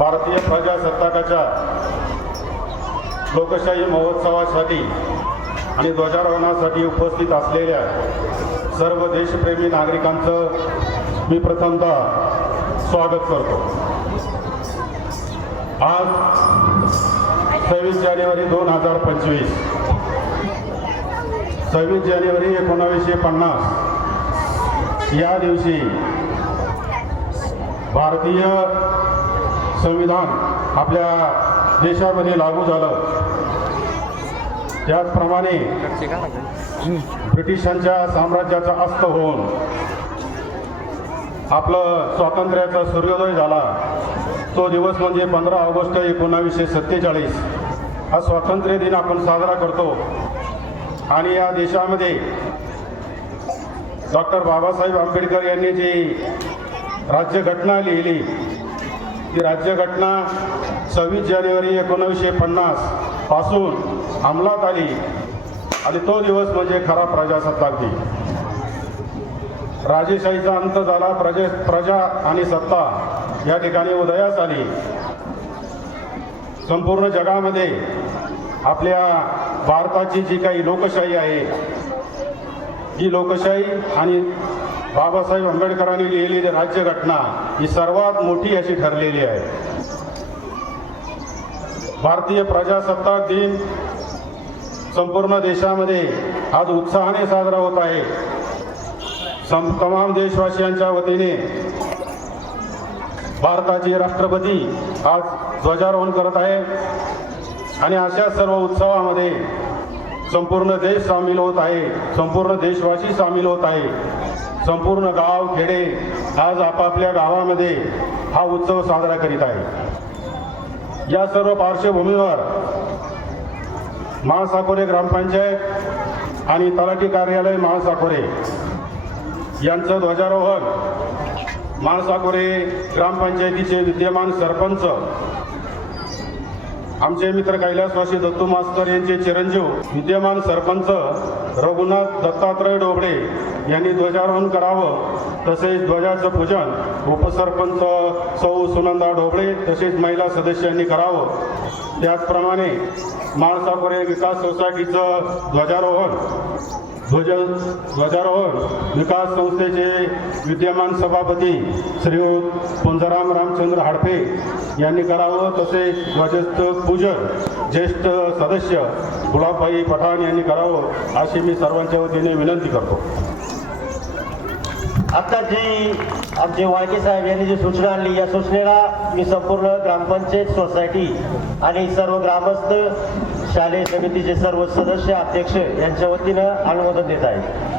भारतीय प्रजासत्ताकाच्या लोकशाही महोत्सवासाठी आणि ध्वजारोहणासाठी उपस्थित असलेल्या सर्व देशप्रेमी नागरिकांचं मी प्रथमतः स्वागत करतो. आज सव्वीस जानेवारी दोन हजार पंचवीस. सव्वीस जानेवारी एकोणावीसशे पन्नास. या दिवशी भारतीय संविधान आपल्या देशामध्ये लागू झालं. त्याचप्रमाणे ब्रिटिशांच्या साम्राज्याचा अस्त होऊन आपलं स्वातंत्र्याचा सूर्योदय झाला. तो दिवस म्हणजे पंधरा ऑगस्ट एकोणावीसशे सत्तेचाळीस. हा स्वातंत्र्य दिन आपण साजरा करतो. आणि या देशामध्ये डॉक्टर बाबासाहेब आंबेडकर यांनी जी राज्यघटना लिहिली ही राज्यघटना सव्वीस जानेवारी एकोणीसशे पन्नासपासून अंमलात आली. आणि तो दिवस म्हणजे खरा प्रजासत्ताक दिन. राजेशाहीचा अंत झाला. प्रजे प्रजा आणि सत्ता या ठिकाणी उदयास आली. संपूर्ण जगामध्ये आपल्या भारताची जी काही लोकशाही आहे ही लोकशाही आणि बाबासाहेब आंबेडकरांनी लिहिलेली राज्यघटना ही सर्वात मोठी अशी ठरलेली आहे. भारतीय प्रजासत्ताक दिन संपूर्ण देशामध्ये आज उत्साहाने साजरा होत आहे. सम तमाम देशवासियांच्या वतीने भारताचे राष्ट्रपती आज ध्वजारोहण करत आहे आणि अशा सर्व उत्सवामध्ये संपूर्ण देश सामील होत आहे संपूर्ण देशवासी सामील होत आहे. संपूर्ण गाव खेडे आज आपापल्या गावामध्ये हा उत्सव साजरा करीत आहे. या सर्व पार्श्वभूमीवर महासाकोरे ग्रामपंचायत आणि तलाठी कार्यालय महासाकोरे यांचं ध्वजारोहण महासाकोरे ग्रामपंचायतीचे विद्यमान सरपंच आमचे मित्र कैलासवासी दत्तू मास्तर यांचे चिरंजीव विद्यमान सरपंच रघुनाथ दत्तात्रय डोबळे यांनी ध्वजारोहण करावं तसेच ध्वजाचं पूजन उपसरपंच सौ सुनंदा डोबळे तसेच महिला सदस्यांनी करावं. त्याचप्रमाणे माळसापुरे विकास सोसायटीचं ध्वजारोहण. ध्वज ध्वजारोहण विकास संस्थेचे विद्यमान सभापती श्री पुंजाराम रामचंद्र हाडपे यांनी करावं तसेच ध्वजस्थ पूजन ज्येष्ठ सदस्य गुलाबभाई पठाण यांनी करावं अशी मी सर्वांच्या वतीने विनंती करतो. आता जी आमचे वाळके साहेब यांनी जी सूचना आणली या सूचनेला मी संपूर्ण ग्रामपंचायत सोसायटी आणि सर्व ग्रामस्थ शालेय समितीचे सर्व सदस्य अध्यक्ष यांच्या वतीनं अनुमोदन देत आहे.